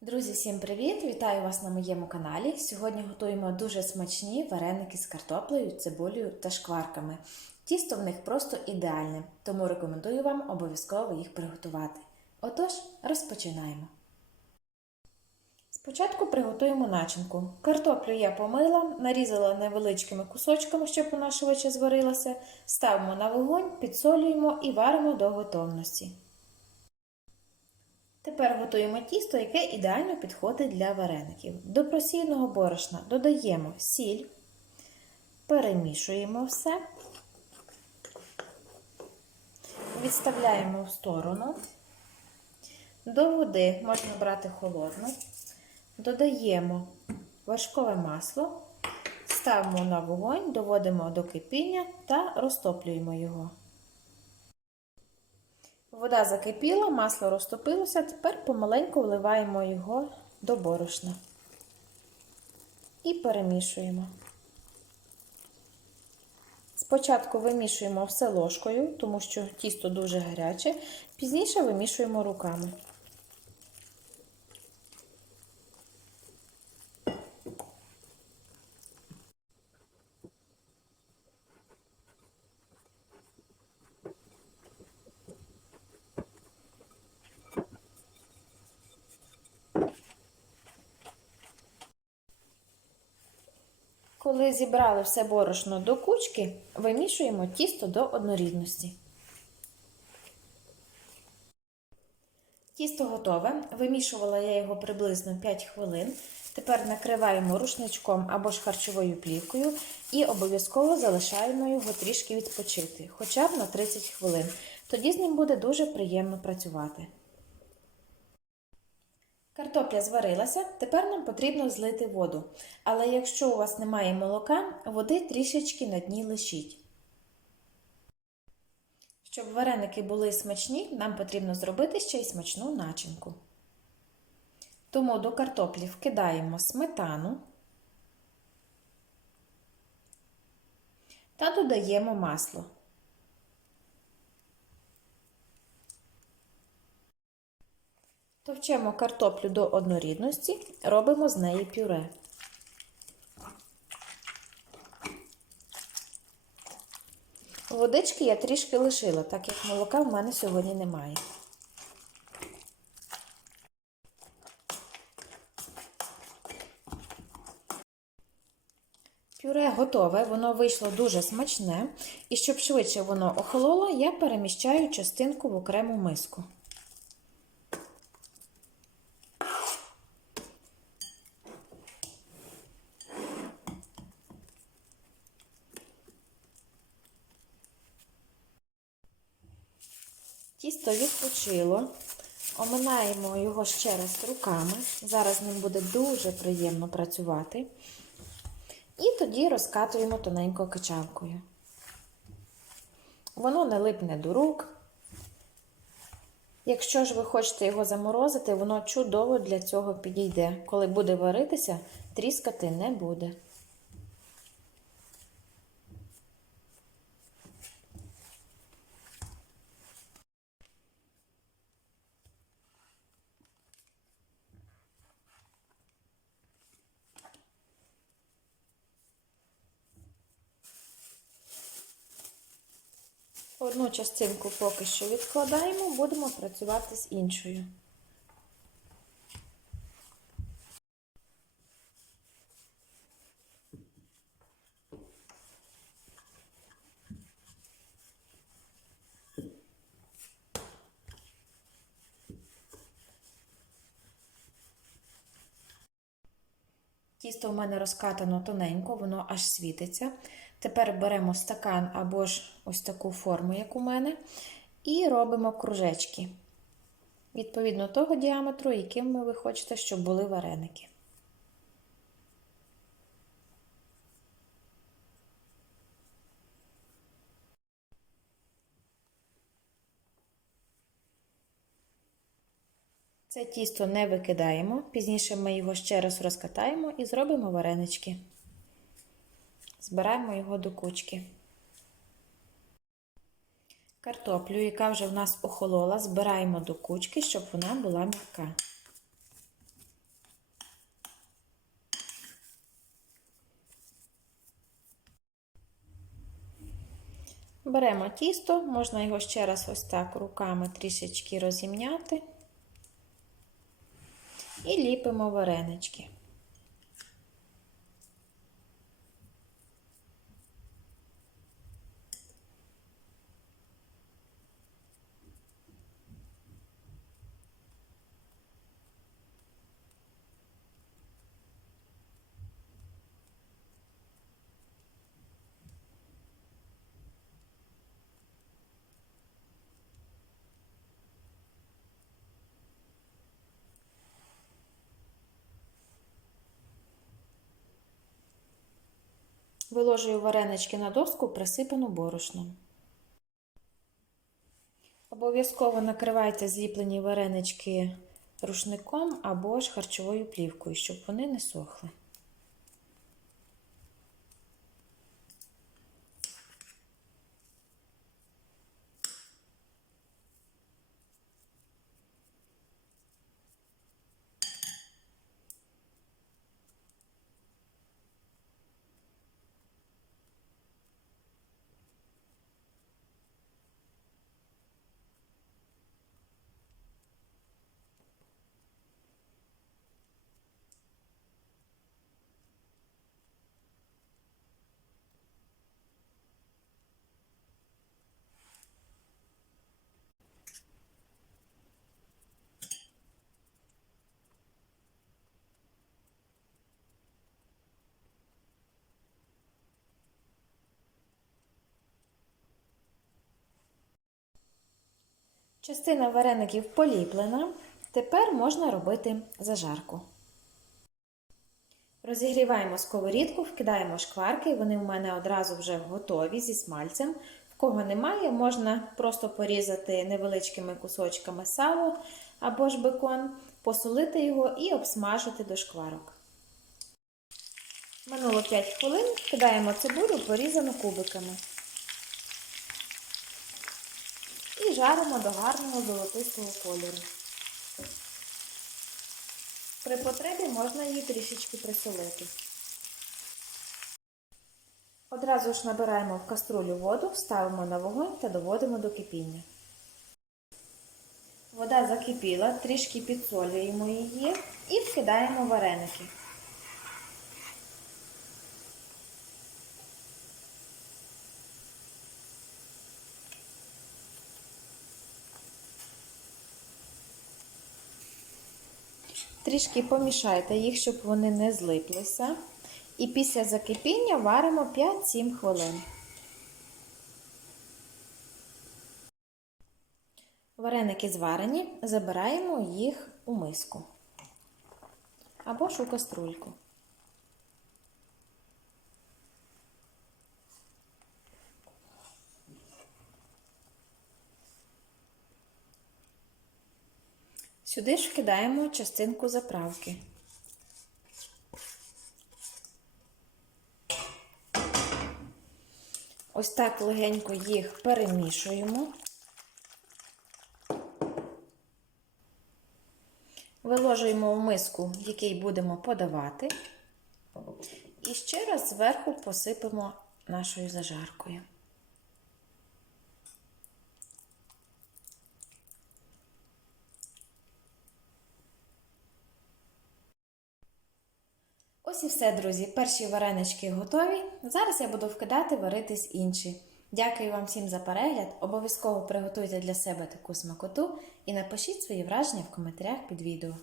Друзі, всім привіт! Вітаю вас на моєму каналі. Сьогодні готуємо дуже смачні вареники з картоплею, цибулею та шкварками. Тісто в них просто ідеальне, тому рекомендую вам обов'язково їх приготувати. Отож, розпочинаємо. Спочатку приготуємо начинку. Картоплю я помила, нарізала невеличкими кусочками, щоб вона швидше зварилася. Ставимо на вогонь, підсолюємо і варимо до готовності. Тепер готуємо тісто, яке ідеально підходить для вареників. До просійного борошна додаємо сіль, перемішуємо все, відставляємо в сторону. До води можна брати холодну, додаємо вершкове масло, ставимо на вогонь, доводимо до кипіння та розтоплюємо його. Вода закипіла, масло розтопилося, тепер помаленьку вливаємо його до борошна і перемішуємо. Спочатку вимішуємо все ложкою, тому що тісто дуже гаряче, пізніше вимішуємо руками. Коли зібрали все борошно до кучки, вимішуємо тісто до однорідності. Тісто готове. Вимішувала я його приблизно 5 хвилин. Тепер накриваємо рушничком або ж харчовою плівкою і обов'язково залишаємо його трішки відпочити, хоча б на 30 хвилин. Тоді з ним буде дуже приємно працювати. Картопля зварилася, тепер нам потрібно злити воду. Але якщо у вас немає молока, води трішечки на дні лишіть. Щоб вареники були смачні, нам потрібно зробити ще й смачну начинку. Тому до картоплі вкидаємо сметану та додаємо масло. Товчемо картоплю до однорідності, робимо з неї пюре. Водички я трішки лишила, так як молока в мене сьогодні немає. Пюре готове, воно вийшло дуже смачне, і щоб швидше воно охололо, я переміщаю частинку в окрему миску. Тісто відпочило. Оминаємо його ще раз руками. Зараз ним буде дуже приємно працювати. І тоді розкатуємо тоненько качалкою. Воно не липне до рук. Якщо ж ви хочете його заморозити, воно чудово для цього підійде. Коли буде варитися, тріскати не буде. Одну частинку поки що відкладаємо, будемо працювати з іншою. Тісто в мене розкатано тоненько, воно аж світиться. Тепер беремо стакан або ж ось таку форму, як у мене, і робимо кружечки. Відповідно того діаметру, яким ви хочете, щоб були вареники. Це тісто не викидаємо, пізніше ми його ще раз розкатаємо і зробимо варенички збираємо його до кучки. Картоплю, яка вже в нас охолола, збираємо до кучки, щоб вона була м'яка. Беремо тісто, можна його ще раз ось так руками трішечки розім'яти і ліпимо варенички. Виложую варенички на доску, присипану борошном. Обов'язково накривайте зліплені варенички рушником або ж харчовою плівкою, щоб вони не сохли. Частина вареників поліплена. Тепер можна робити зажарку. Розігріваємо сковорідку, вкидаємо шкварки, вони в мене одразу вже готові зі смальцем. В кого немає, можна просто порізати невеличкими кусочками сало або ж бекон, посолити його і обсмажити до шкварок. Минуло 5 хвилин, вкидаємо цибулю, порізану кубиками. І жаримо до гарного золотистого кольору. При потребі можна її трішечки присолити. Одразу ж набираємо в каструлю воду, ставимо на вогонь та доводимо до кипіння. Вода закипіла, трішки підсолюємо її і вкидаємо вареники. Трішки помішайте їх, щоб вони не злиплися. І після закипіння варимо 5-7 хвилин. Вареники зварені, забираємо їх у миску або ж у каструльку. Сюди ж вкидаємо частинку заправки. Ось так легенько їх перемішуємо. Виложуємо в миску, який будемо подавати. І ще раз зверху посипемо нашою зажаркою. Ось і все, друзі. Перші варенички готові. Зараз я буду вкидати варитись інші. Дякую вам всім за перегляд. Обов'язково приготуйте для себе таку смакоту і напишіть свої враження в коментарях під відео.